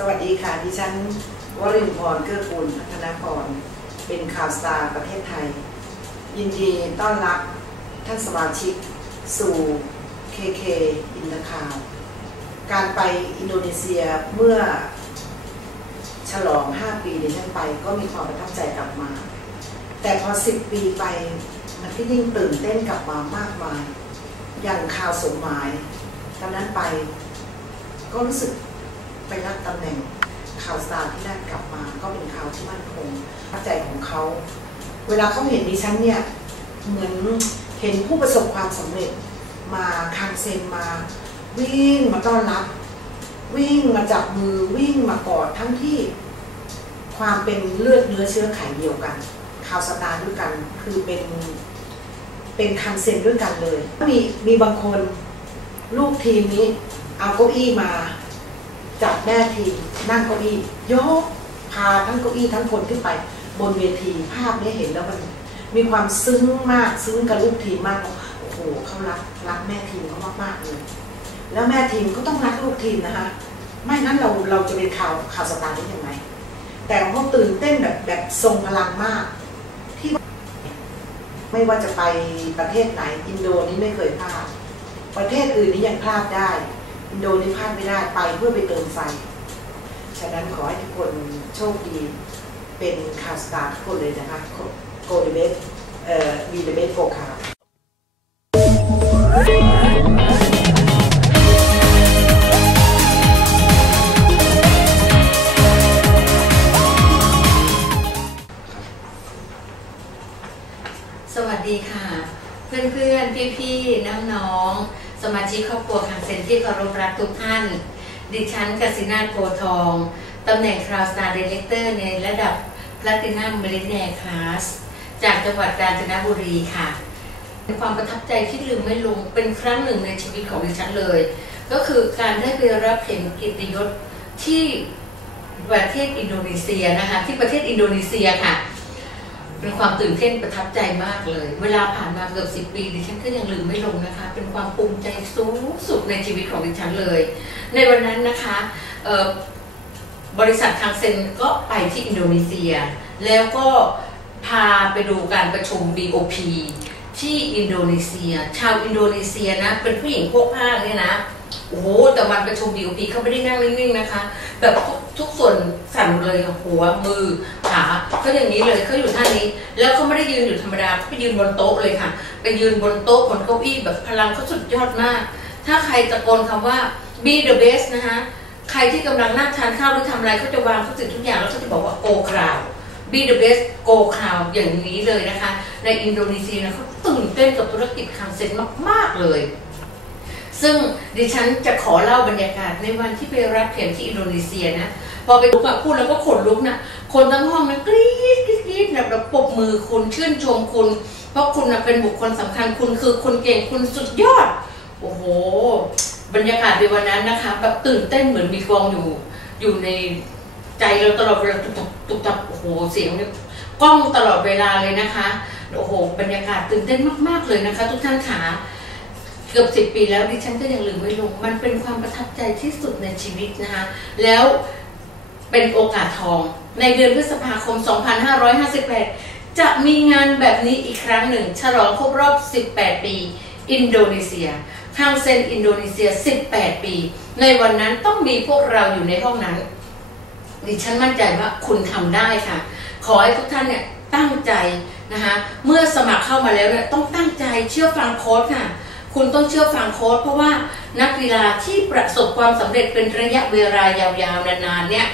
สวัสดีค่ะ ดิฉันวรินทร์พรเกื้อกูลพัฒนากร เป็นข่าวสตาร์ประเทศไทย ยินดีต้อนรับท่านสมาชิก สู่ KK อินเตอร์คาว การไปอินโดนีเซียเมื่อฉลอง 5 ปีดิฉันไปก็มีความประทับใจกลับมา แต่พอ 10 ปีไปมันก็ยิ่งตื่นเต้นกลับมามากมาย อย่างข่าวสมหมายตอนนั้นไปก็รู้สึก ไปรับตำแหน่งข่าวสารที่ได้กลับมาก็เป็นข่าวที่มั่นคงใจของเขา เวลาเขาเห็นดิฉันเนี่ยเหมือนเห็นผู้ประสบความสำเร็จมาคังเซนมา วิ่งมาต้อนรับ วิ่งมาจับมือวิ่งมากอดทั้งที่ความเป็นเลือดเนื้อเชื้อไขเดียวกันข่าวสตาร์ด้วยกันคือเป็นเป็นคันเซนด้วยกันเลย มีมีบางคนลูกทีมนี้เอาเก้าอี้มา จับแม่ทีมนั่งเก้าอี้ยกพาทั้งเก้าอี้ทั้งคนขึ้นไป บนเวทีภาพนี้เห็นแล้วมันมีความซึ้งมากซึ้งกับลูกทีมมากโอ้โหเขารักรักแม่ทีมเขามากๆเลยแล้วแม่ทีมก็ต้องรักลูกทีมนะคะ ไม่งั้นเราเราจะเป็นข่าวข่าวสตาร์ได้ยังไง แต่เขาตื่นเต้นแบบแบบทรงพลังมาก ที่ไม่ว่าจะไปประเทศไหนอินโดนี้ไม่เคยพลาด ประเทศอื่นนี้ยังพลาดได้ โดนี้พลาดไม่ได้ไปเพื่อไปเติมไฟ ฉะนั้นขอให้ทุกคนโชคดีเป็นข่าวสตาร์ทุกคนเลยนะคะโกลเดเบสเอ่อวีเดเบสโฟคาสวัสดีค่ะ เพื่อนๆ พี่ๆ น้องๆ สมาชิกครอบครัวคังเซนที่เคารพรักทุกท่าน ดิฉันกสินาโกทองตำแหน่งคราวสตาร์ดีเลกเตอร์ในระดับ Platinum m i l l i n a i r e Class จากจังหวัดกาญจนบุรีค่ะเป็นความประทับใจที่ลืมไม่ลงเป็นครั้งหนึ่งในชีวิตของดิฉันเลย ก็คือการได้ไปรับเข็มกียรติยศที่ประเทศอินโดนีเซียนะคะที่ประเทศอินโดนีเซียค่ะ เป็นความตื่นเต้นประทับใจมากเลย เวลาผ่านมาเกือบสิปีดิฉันก็ยังลืมไม่ลงนะคะ เป็นความภูมิใจสูงสุดในชีวิตของดิฉันเลย ในวันนั้นนะคะบริษัททางเซนก็ไปที่อินโดนีเซีย แล้วก็พาไปดูการประชุม BOP ที่อินโดนีเซีย ชาวอินโดนีเซียนะ เป็นผู้หญิงพวกผ้าเนี่ยนะโอ้โหแต่วันประชุม BOP เขาไม่ได้นั่งนิ่งๆนะคะ แบบทุกทุกส่วนสั่นเลยค่ะหัวมือ ก็อย่างนี้เลยเขาอยู่ท่านี้ แล้วเขาไม่ได้ยืนอยู่ธรรมดาเขาไปยืนบนโต๊ะเลยค่ะ ไปยืนบนโต๊ะบนเก้าอี้แบบพลังเขาสุดยอดมาก ถ้าใครตะโกนคำว่า be the best นะคะใครที่กำลังนั่งทานข้าวหรือทำอะไรเขาจะวางทุกสิ่งทุกอย่างแล้วเขาจะบอกว่า go crowd be the best go crowd อย่างนี้เลยนะคะ ในอินโดนีเซียนะเขาตื่นเต้นกับธุรกิจคังเซ็นมาก ๆ เลยซึ่งดิฉันจะขอเล่าบรรยากาศในวันที่ไปรับเข็มที่อินโดนีเซียนะ พอไปลุกอะพูดแล้วก็ขนลุกนะ คนทั้งห้องนะกรี๊ดกรี๊ดกรี๊ดแบบแบบปรบมือคุณชื่นชมคุณ เพราะคุณนะเป็นบุคคลสำคัญคุณคือคนเก่งคุณสุดยอด โอ้โห บรรยากาศในวันนั้นนะคะ แบบตื่นเต้นเหมือนมีกองอยู่ อยู่ในใจเราตลอดเวลาตุกตับตุกตับโอ้โหเสียงเนี่ยกล้องตลอดเวลาเลยนะคะโอ้โหบรรยากาศตื่นเต้นมากๆเลยนะคะ ทุกท่านขาเกือบสิบปีแล้วดิฉันก็ยังลืมไม่ลง มันเป็นความประทับใจที่สุดในชีวิตนะคะ แล้ว เป็นโอกาสทอง ในเดือนพฤษภาคม 2558 จะมีงานแบบนี้อีกครั้งหนึ่ง ฉลองครบรอบ 18 ปี อินโดนีเซียทางเซนอินโดนีเซีย 18 ปี ในวันนั้นต้องมีพวกเราอยู่ในห้องนั้น ดิฉันมั่นใจว่าคุณทำได้ค่ะ ขอให้ทุกท่านเนี่ยตั้งใจนะคะเมื่อสมัครเข้ามาแล้วเนี่ยต้องตั้งใจเชื่อฟังโค้ดค่ะ คุณต้องเชื่อฟังโค้ดเพราะว่านักกีฬาที่ประสบความสำเร็จเป็นระยะเวลายาวๆนานๆเนี่ย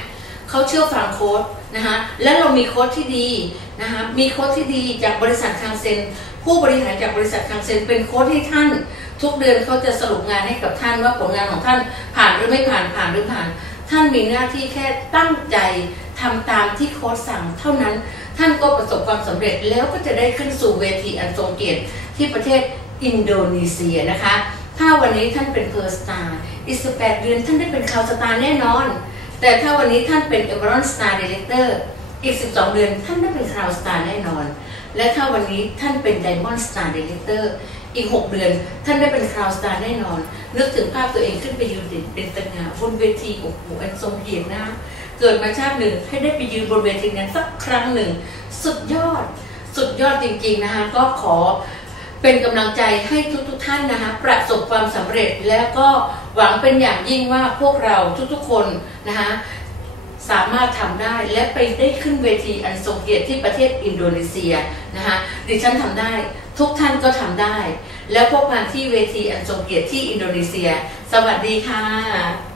เขาเชื่อฟังโค้ดนะคะและเรามีโค้ดที่ดีนะคะมีโค้ดที่ดีจากบริษัทคังเซนผู้บริหารจากบริษัทคังเซนเป็นโค้ดให้ท่าน ทุกเดือนเขาจะสรุปงานให้กับท่านว่าผลงานของท่านผ่านหรือไม่ผ่านผ่านหรือผ่าน ท่านมีหน้าที่แค่ตั้งใจทำตามที่โค้ชสั่งเท่านั้น ท่านก็ประสบความสำเร็จแล้วก็จะได้ขึ้นสู่เวทีอันทรงเกียรติที่ประเทศอินโดนีเซียนะคะ ถ้าวันนี้ท่านเป็นเพอร์สตาร์อีกสิบแปดเดือนท่านได้เป็นคาวสตาร์แน่นอน แต่ถ้าวันนี้ท่านเป็นเอเวอร์นสตาร์ดีเลกเตอร์อีก 12 เดือนท่านได้เป็นคาวสตาร์แน่นอน และถ้าวันนี้ท่านเป็นไดมอนด์สตาร์ดีเลกเตอร์อีก 6 เดือน ท่านได้เป็นคราวสตาร์แน่นอน นึกถึงภาพตัวเองขึ้นไปยืนเด่นเป็นตะงาบนเวทีโอ้โหอันทรงเกียรตินะเกิดมาชาติหนึ่งให้ได้ไปยืนบนเวทีนั้นสักครั้งหนึ่ง สุดยอด สุดยอดจริงๆนะคะก็ขอ เป็นกำลังใจให้ทุกๆท่านนะคะประสบความสำเร็จแล้วก็หวังเป็นอย่างยิ่งว่าพวกเราทุกๆคนนะคะสามารถทำได้และไปได้ขึ้นเวทีอันทรงเกียรติที่ประเทศอินโดนีเซียนะคะดิฉันทำได้ทุกท่านก็ทำได้ แล้วพบกันที่เวทีอันทรงเกียรติที่อินโดนีเซีย สวัสดีค่ะ